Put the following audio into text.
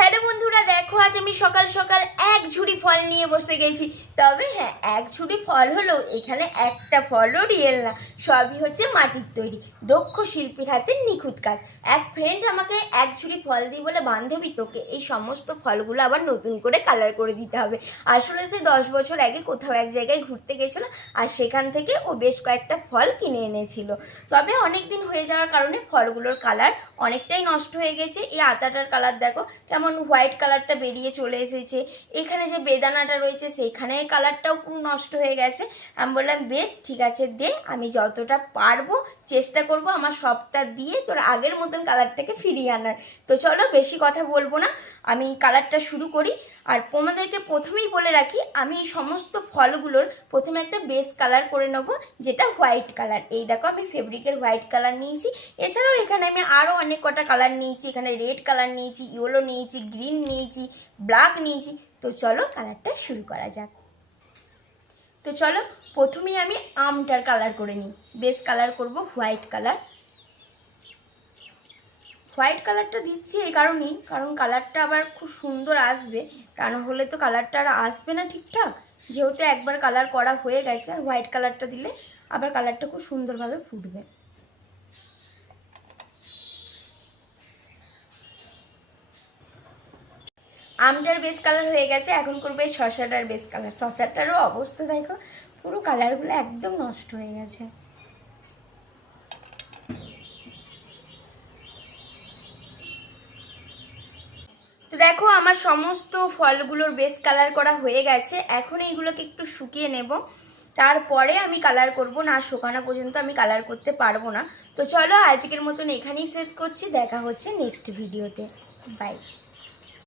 Hello বন্ধুরা, দেখো আজ আমি সকাল সকাল এক ঝুড়ি ফল নিয়ে বসে গেছি। তবে হ্যাঁ, এক ঝুড়ি ফল হলো এখানে একটা ফলও রিয়েল না, সবই হচ্ছে মাটির তৈরি, দক্ষ শিল্পীর হাতের নিখুঁত কাজ। এক ফ্রেন্ড আমাকে এক ঝুড়ি ফল দিয়ে বলে, বান্ধবী তোকে এই সমস্ত ফলগুলো আবার নতুন করে কালার করে দিতে হবে। আসলে সে 10 বছর আগে কোথাও এক জায়গায় ঘুরতে গেছিলো, আর সেখান থেকে ও বেশ কয়েকটা ফল কিনে এনেছিল। তবে অনেক দিন হয়ে যাওয়ার কারণে ফলগুলোর কালার অনেকটাই নষ্ট হয়ে গেছে। এই আতাটার কালার দেখো কেমন হোয়াইট কালারটা বেরিয়ে চলে এসেছে। এখানে যে বেদানাটা রয়েছে সেখানে কালারটাও পুরো নষ্ট হয়ে গেছে। আমি বললাম বেশ ঠিক আছে, দে, আমি যতটা পারবো চেষ্টা করব আমার সবটা দিয়ে তোর আগের মতন কালারটাকে ফিরিয়ে আনার। তো চলো বেশি কথা বলবো না, আমি কালারটা শুরু করি। আর তোমাদেরকে প্রথমেই বলে রাখি, আমি এই সমস্ত ফলগুলোর প্রথমে একটা বেস কালার করে নেবো, যেটা হোয়াইট কালার। এই দেখো আমি ফেব্রিকের হোয়াইট কালার নিয়েছি। এছাড়াও এখানে আমি আরও অনেক কটা কালার নিয়েছি। এখানে রেড কালার নিয়েছি, ইয়েলো নিয়েছি, গ্রিন নিয়েছি, ব্ল্যাক নিয়েছি। তো চলো কালারটা শুরু করা যাক। তো চলো প্রথমেই আমি আমটার কালার করে নিই। বেস কালার করব হোয়াইট কালার। হোয়াইট কালারটা দিচ্ছি এই কারণেই, কারণ কালারটা আবার খুব সুন্দর আসবে, তা না হলে তো কালারটা আর আসবে না ঠিকঠাক। যেহেতু একবার কালার করা হয়ে গেছে, আর হোয়াইট কালারটা দিলে আবার কালারটা খুব সুন্দরভাবে ফুটবে। আমটার বেস কালার হয়ে গেছে, এখন করবো এই শসাটার বেস কালার। শসাটারও অবস্থা দেখো, পুরো কালারগুলো একদম নষ্ট হয়ে গেছে। তো দেখো আমার সমস্ত ফলগুলোর বেস কালার করা হয়ে গেছে। এখন এইগুলোকে একটু শুকিয়ে নেব, তারপরে আমি কালার করব। না শুকানো পর্যন্ত আমি কালার করতে পারবো না। তো চলো আজকের মতন এখানেই শেষ করছি, দেখা হচ্ছে নেক্সট ভিডিওতে। বাই।